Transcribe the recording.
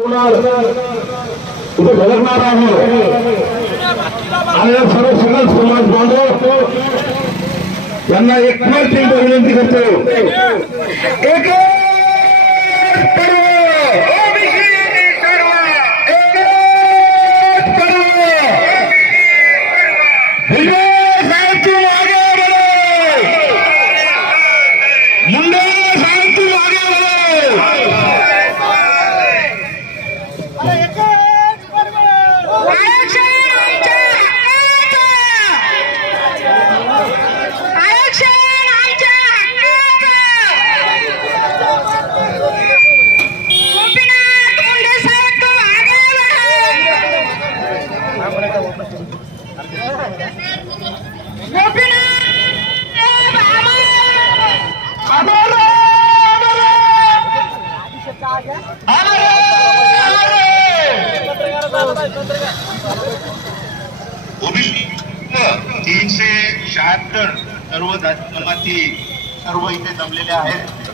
इथे झलकणार आहे आणि सर्व सगळे समाज बांधव यांना एकमेव विनंती करतो एक ओबीसी 376 सर्व जाती जमाती सर्व इथे जमलेले आहेत।